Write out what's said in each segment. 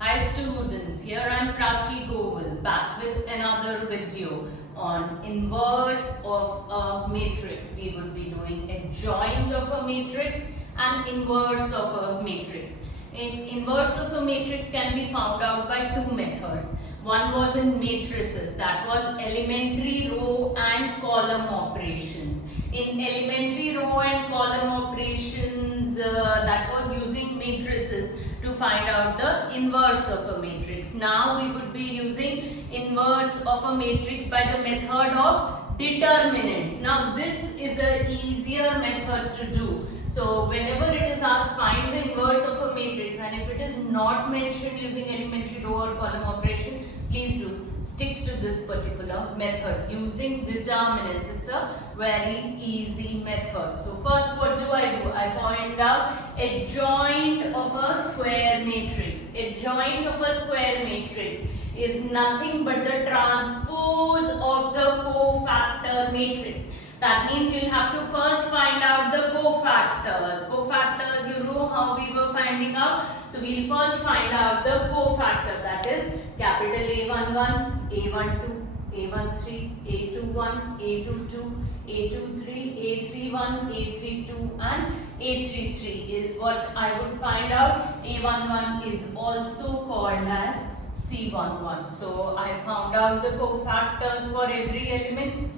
Hi students, here I am Prachi Goval back with another video on inverse of a matrix. We would be doing adjoint of a matrix and inverse of a matrix. Its inverse of a matrix can be found out by two methods. One was in matrices, that was elementary row and column operations. In elementary row and column operations, that was using matrices to find out the inverse of a matrix. Now we would be using inverse of a matrix by the method of determinants. Now this is a easier method to do. So whenever it is asked find the inverse of a matrix, and if it is not mentioned using elementary row or column operation, please do stick to this particular method using determinants. It's a very easy method. So first what do? I find out adjoint of a square matrix. Adjoint of a square matrix is nothing but the transpose of the cofactor matrix. That means you'll have to first find out the cofactors. Cofactors, you know how we were finding out. So we'll first find out the cofactor, that is capital A11, A12, A13, A21, A22, A23, A31, A32 and A33 is what I would find out. A11 is also called as C11. So I found out the cofactors for every element.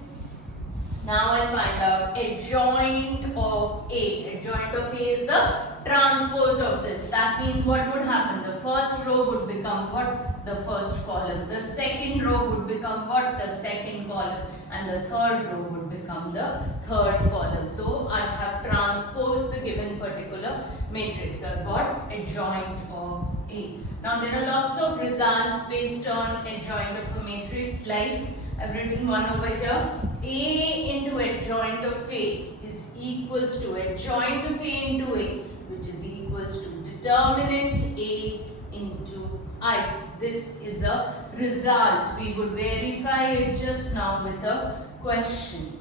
Now I find out adjoint of A. Adjoint of A is the transpose of this. That means what would happen? The first row would become what? The first column. The second row would become what? The second column. And the third row would become the third column. So I have transposed the given particular matrix. I've got adjoint of A. Now there are lots of results based on adjoint of a matrix, like I've written one over here. A into adjoint of A is equals to adjoint of A into A, which is equals to determinant A into I. This is a result. We would verify it just now with a question.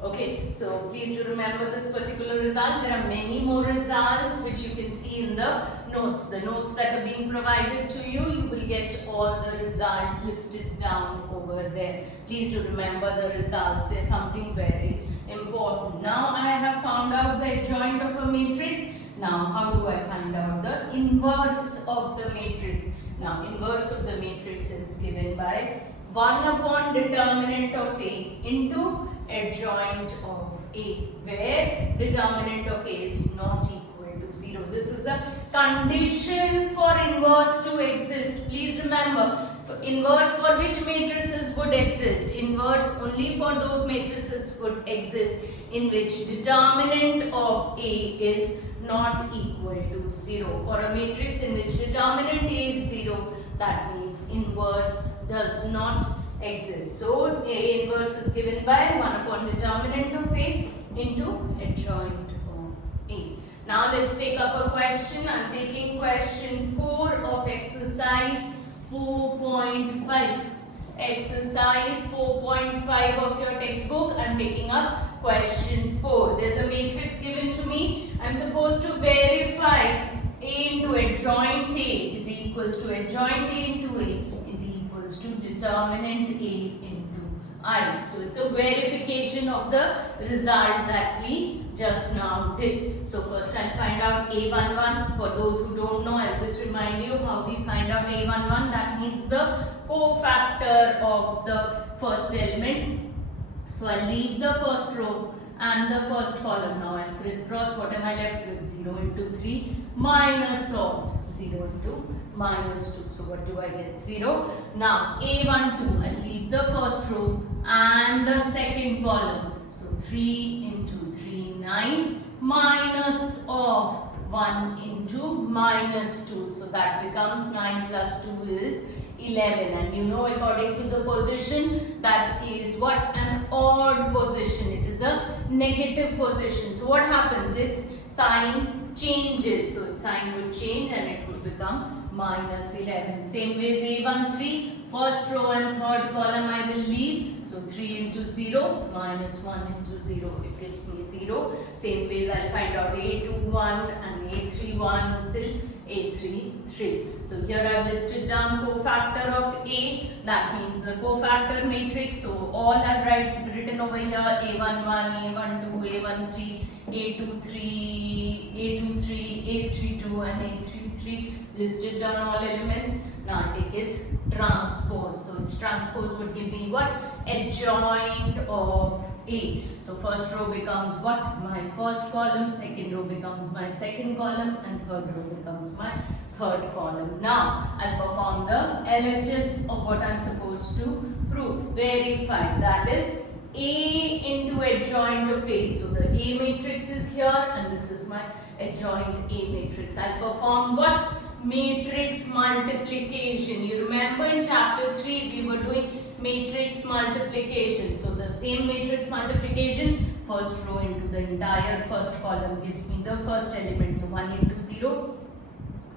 Okay, so please do remember this particular result. There are many more results which you can see in the notes. The notes that are being provided to you, you will get all the results listed down over there. Please do remember the results. There's something very important. Now I have found out the adjoint of a matrix. Now how do I find out the inverse of the matrix? Now inverse of the matrix is given by 1 upon determinant of A into adjoint of A, where determinant of A is not equal to 0. This is a condition for inverse to exist. Please remember, inverse for which matrices would exist? Inverse only for those matrices would exist in which determinant of A is not equal to 0. For a matrix in which determinant A is 0, that means inverse does not exist. So A inverse is given by 1 upon determinant of A into adjoint of A. Now let's take up a question. I am taking question 4 of exercise 4.5. Exercise 4.5 of your textbook. I am taking up question 4. There is a matrix given to me. I am supposed to verify A into adjoint A is equals to adjoint A into A is equals to determinant A into I. So it's a verification of the result that we just now did. So first I'll find out A11. For those who don't know, I'll just remind you how we find out A11. That means the cofactor of the first element. So I'll leave the first row and the first column. Now I'll crisscross. What am I left with? 0 into 3 minus of 0 into minus 2. So what do I get? 0. Now A12. I'll leave the first row and the second column. So 3 into 3, 9 minus of 1 into minus 2. So that becomes 9 plus 2 is 11, and you know according to the position that is what? An odd position. It is a negative position. So what happens? Its sign changes. So its sign would change and it would become minus 11. Same way as A13, first row and third column I will leave. So 3 into 0 minus 1 into 0. It gives me 0. Same way as I'll find out A21 and A31 till A33. 3. So here I have listed down cofactor of A, that means the cofactor matrix. So all I have written over here, A11, A12, A13, A23, A23, A32 and A33, listed down all elements. Now take its transpose. So its transpose would give me what? Adjoint of A. So first row becomes what? My first column, second row becomes my second column, and third row becomes my third column. Now I'll perform the LHS of what I'm supposed to prove. Verify, that is A into adjoint of A. So the A matrix is here and this is my adjoint A matrix. I'll perform what? Matrix multiplication. You remember in chapter 3 we were doing matrix multiplication. So the same matrix multiplication, first row into the entire first column gives me the first element. So 1 into 0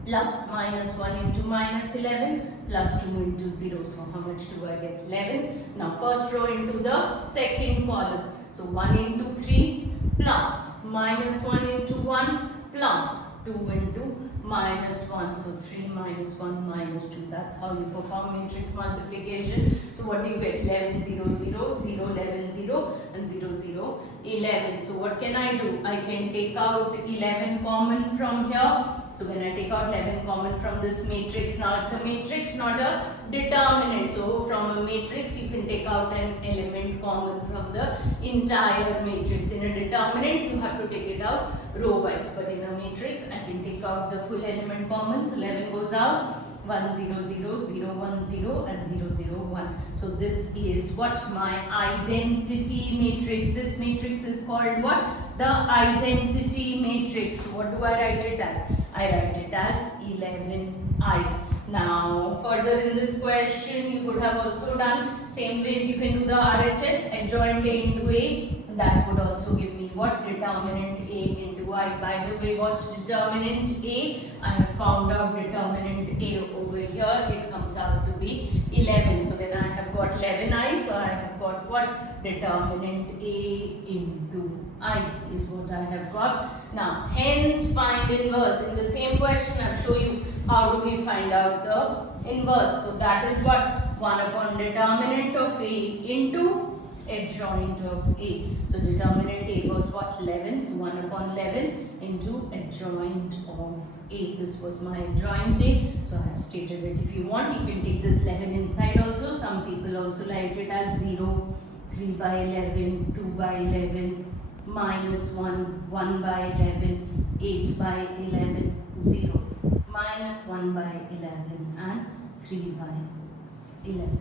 plus minus 1 into minus 11 plus 2 into 0. So how much do I get? 11. Now first row into the second column. So 1 into 3 plus minus 1 into 1 plus 2 into minus 1. So 3 minus 1 minus 2. That's how you perform matrix multiplication. So what do you get? 11, 0, 0, 0, 11, 0 and 0, 0, 11. So what can I do? I can take out 11 common from here. So when I take out 11 common from this matrix, now it's a matrix, not a determinant. So from a matrix you can take out an element common from the entire matrix. In a determinant you have to take it out row wise, but in a matrix I can take out the full element common. So 11 goes out, 1 0 0 0 1 0 and 0 0 1. So this is what? My identity matrix. This matrix is called what? The identity matrix. What do I write it as? I write it as 11i. Now further in this question you could have also done same ways. You can do the RHS, adjoint A into A. That would also give me what? Determinant A into I. By the way, what's determinant A? I have found out determinant A over here. It comes out to be 11. So when I have got 11i, so I have got what? Determinant A into I is what I have got. Now hence find inverse. In the same question I'll show you how do we find out the inverse. So that is what? 1 upon determinant of A into adjoint of A. So determinant A was what? 11. So 1 upon 11 into adjoint of A. This was my adjoint A. So I have stated it. If you want, you can take this 11 inside also. Some people also like it as 0, 3 by 11, 2 by 11, minus 1, 1 by 11, 8 by 11, 0, minus 1 by 11 and 3 by 11.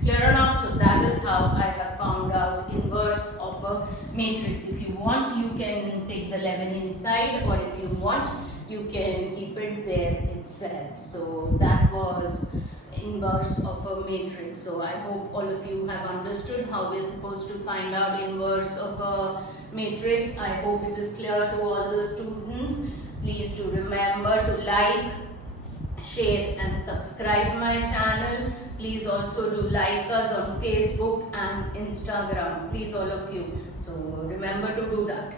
Clear or not? So that is how I have found out inverse of a matrix. If you want, you can take the 11 inside, or if you want, you can keep it there itself. So that was inverse of a matrix. So I hope all of you have understood how we are supposed to find out inverse of a matrix. I hope it is clear to all the students. Please do remember to like, share and subscribe my channel. Please also do like us on Facebook and Instagram. Please all of you. So remember to do that.